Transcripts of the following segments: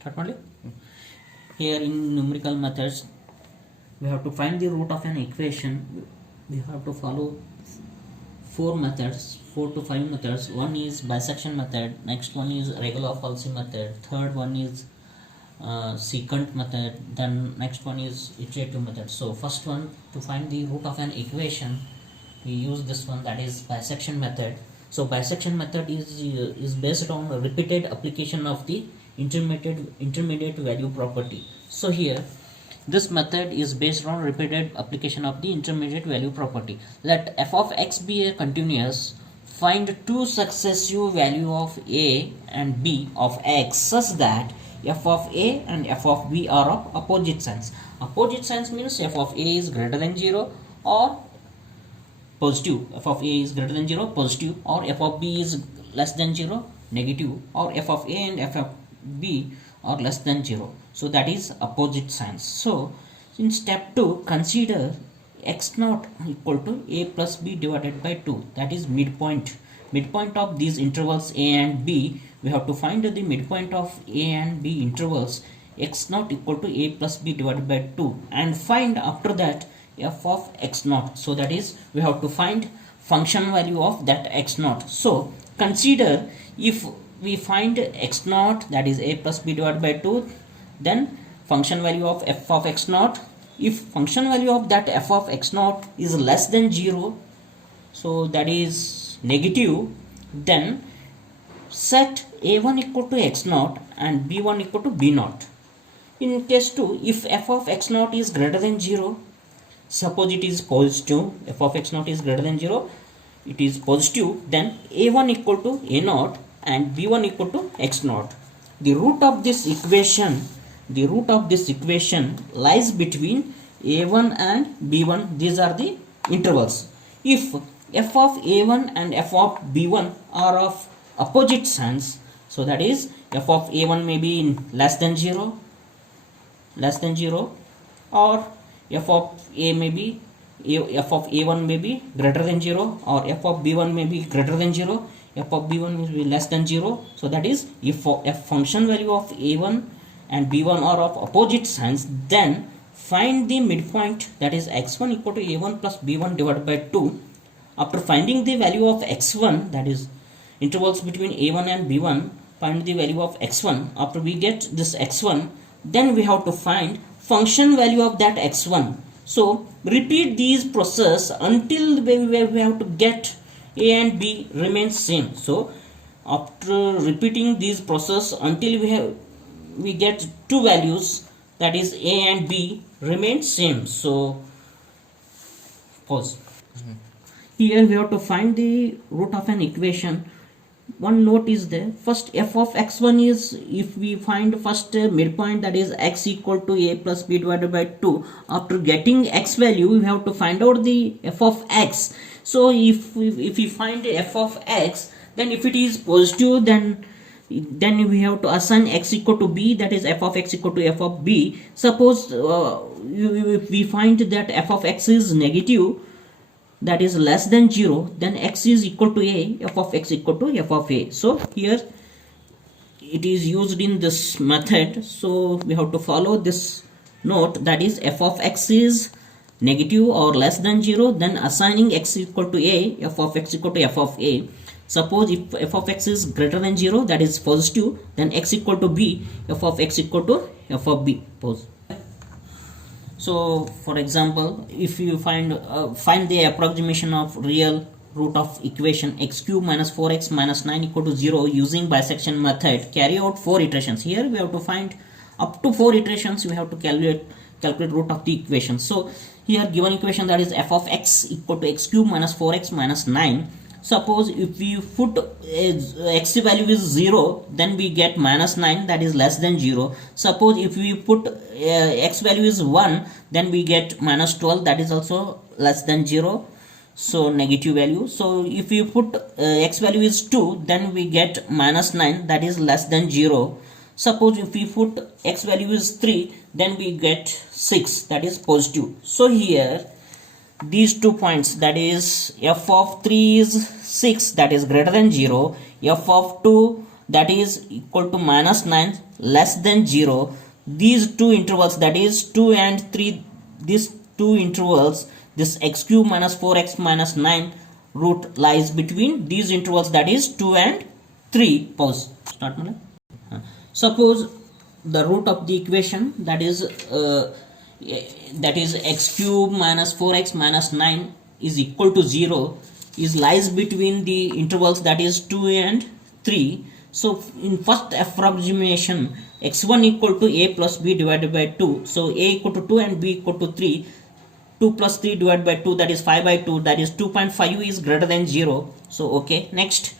Start only. Here in numerical methods, we have to find the root of an equation. We have to follow 4 to 5 methods. One is bisection method, next one is regular falsy method, third one is secant method, then next one is iterative method. So first one, to find the root of an equation, we use this one, that is bisection method. So bisection method is based on repeated application of the intermediate value property. So here this method is based on repeated application of the intermediate value property. Let f of x be a continuous. Find two successive value of a and b of x such that f of a and f of b are of opposite signs. Opposite signs means f of a is greater than 0 or positive, f of a is greater than 0 positive, or f of b is less than 0 negative, or f of a and f of b are less than 0. So that is opposite signs. So in step 2, consider x naught equal to a plus b divided by 2, that is midpoint of these intervals a and b. We have to find the midpoint of a and b intervals, x naught equal to a plus b divided by 2, and find after that f of x naught. So that is, we have to find function value of that x naught. So consider, if we find x naught, that is a plus b divided by 2, then function value of f of x naught, if function value of that f of x naught is less than 0, so that is negative, then set a1 equal to x naught and b1 equal to b naught. In case 2, if f of x naught is greater than 0, suppose it is positive, f of x naught is greater than 0, it is positive, then a1 equal to a naught and b1 equal to x naught. The root of this equation lies between a1 and b1. These are the intervals. If f of a1 and f of b1 are of opposite signs, so that is, f of a1 may be less than 0, or f of a may be f of a1 may be greater than 0, or f of b1 may be greater than 0, f of b1 may be less than 0. So that is, if function value of a1 and b1 are of opposite signs, then find the midpoint, that is x1 equal to a1 plus b1 divided by 2. After finding the value of x1, that is intervals between a1 and b1, find the value of x1. After we get this x1, then we have to find function value of that x1. So repeat these process until we have to get a and b remains same. So after repeating this process until we get two values, that is a and b remain same. So pause. Here we have to find the root of an equation. One note is there. First, f of x1 is, if we find first midpoint, that is x equal to a plus b divided by 2. After getting x value, we have to find out the f of x. So if we find f of x, then if it is positive, then we have to assign x equal to b, that is f of x equal to f of b. Suppose if we find that f of x is negative, that is less than 0, then x is equal to a, f of x equal to f of a. So here it is used in this method, so we have to follow this note, that is f of x is negative or less than 0, then assigning x equal to a, f of x equal to f of a. Suppose if f of x is greater than 0, that is positive, then x equal to b, f of x equal to f of b. Pause. So for example, if you find the approximation of real root of equation x cube minus 4x minus 9 equal to 0 using bisection method, carry out 4 iterations. Here we have to find up to 4 iterations. We have to calculate root of the equation. So here given equation, that is f of x equal to x cube minus 4x minus 9. Suppose if we put x value is 0, then we get minus 9, that is less than 0. Suppose if we put x value is 1, then we get minus 12, that is also less than 0, so negative value. So if we put x value is 2, then we get minus 9, that is less than 0. Suppose if we put x value is 3, then we get 6, that is positive. So here these 2 points, that is f of 3 is 6, that is greater than 0, f of 2 that is equal to minus 9 less than 0, these two intervals, that is 2 and 3, these two intervals, this x cube minus 4x minus 9 root lies between these intervals, that is 2 and 3. Pause. Start. Suppose the root of the equation, that is x cube minus 4x minus 9 is equal to 0, is lies between the intervals, that is 2 and 3. So in first approximation, x1 equal to a plus b divided by 2. So a equal to 2 and b equal to 3. 2 plus 3 divided by 2, that is 5 by 2, that is 2.5 is greater than 0. So okay, next,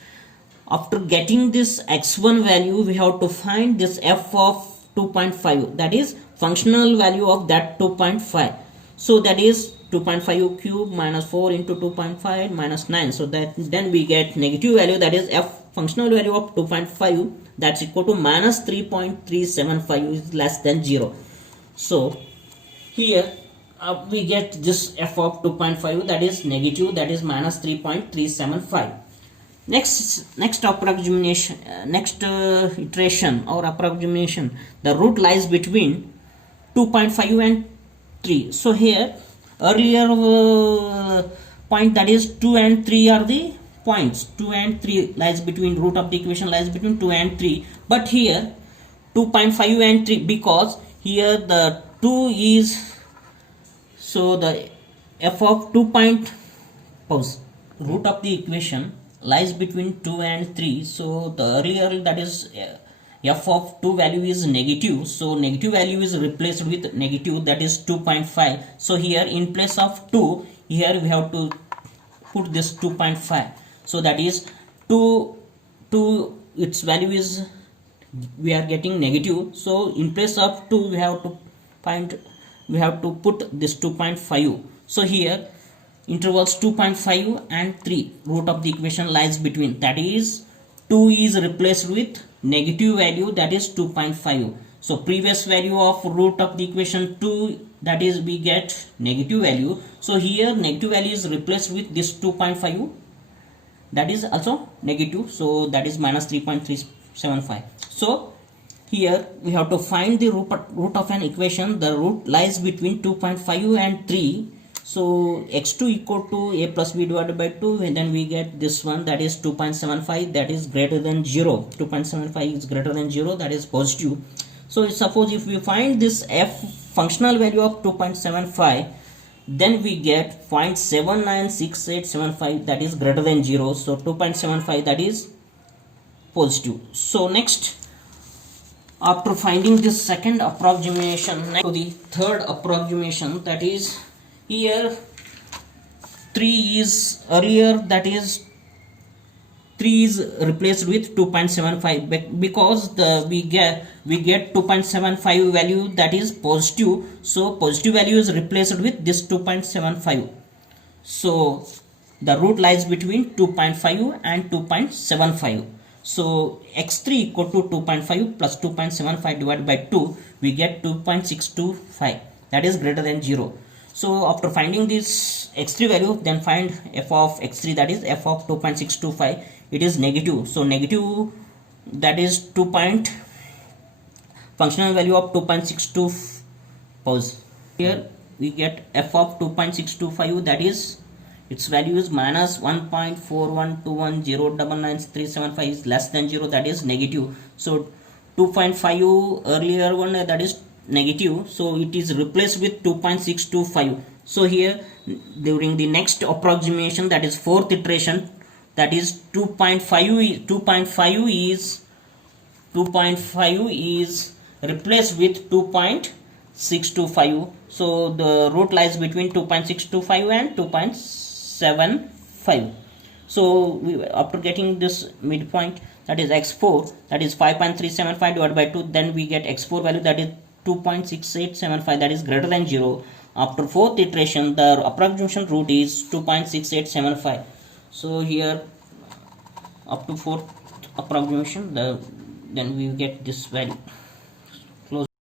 after getting this x1 value, we have to find this f of 2.5, that is functional value of that 2.5. So that is 2.5 cube minus 4 into 2.5 minus 9. So that then we get negative value, that is f functional value of 2.5, that's equal to minus 3.375 is less than 0. So here we get this f of 2.5, that is negative, that is minus 3.375. Next approximation, iteration or approximation, the root lies between 2.5 and 3. So here earlier point, that is 2 and 3 are the points, 2 and 3 lies between, root of the equation lies between 2 and 3, but here 2.5 and 3, because here the 2 is, so the f of 2. Pause. Root of the equation lies between 2 and 3. So the earlier, that is f of 2 value is negative. So negative value is replaced with negative, that is 2.5. So here in place of 2, here we have to put this 2.5. So that is 2, its value is, we are getting negative. So in place of 2, we have to put this 2.5. So here intervals 2.5 and 3, root of the equation lies between, that is 2 is replaced with negative value, that is 2.5. So previous value of root of the equation 2, that is we get negative value. So here negative value is replaced with this 2.5, that is also negative. So that is minus 3.375. So here we have to find the root of an equation. The root lies between 2.5 and 3. So x2 equal to a plus b divided by 2, and then we get this one, that is 2.75, that is greater than 0. 2.75 is greater than 0, that is positive. So suppose if we find this f functional value of 2.75, then we get 0.796875, that is greater than 0. So 2.75, that is positive. So next, after finding this second approximation, next to the third approximation, that is here 3 is earlier, that is 3 is replaced with 2.75 because we get 2.75 value, that is positive. So positive value is replaced with this 2.75. So the root lies between 2.5 and 2.75. So x3 equal to 2.5 plus 2.75 divided by 2, we get 2.625, that is greater than 0. So after finding this x3 value, then find f of x3, that is f of 2.625. It is negative. So negative, that is functional value of 2.62. Pause. Here we get f of 2.625, that is its value is minus 1.4121099375 is less than 0, that is negative. So 2.5 earlier one, that is negative, so it is replaced with 2.625. So here during the next approximation, that is fourth iteration, that is 2.5 is replaced with 2.625. so the root lies between 2.625 and 2.75. so after getting this midpoint, that is x4, that is 5.375 divided by 2, then we get x4 value, that is 2.6875, that is greater than 0. After fourth iteration, the approximation root is 2.6875. so here up to fourth approximation, then we get this value.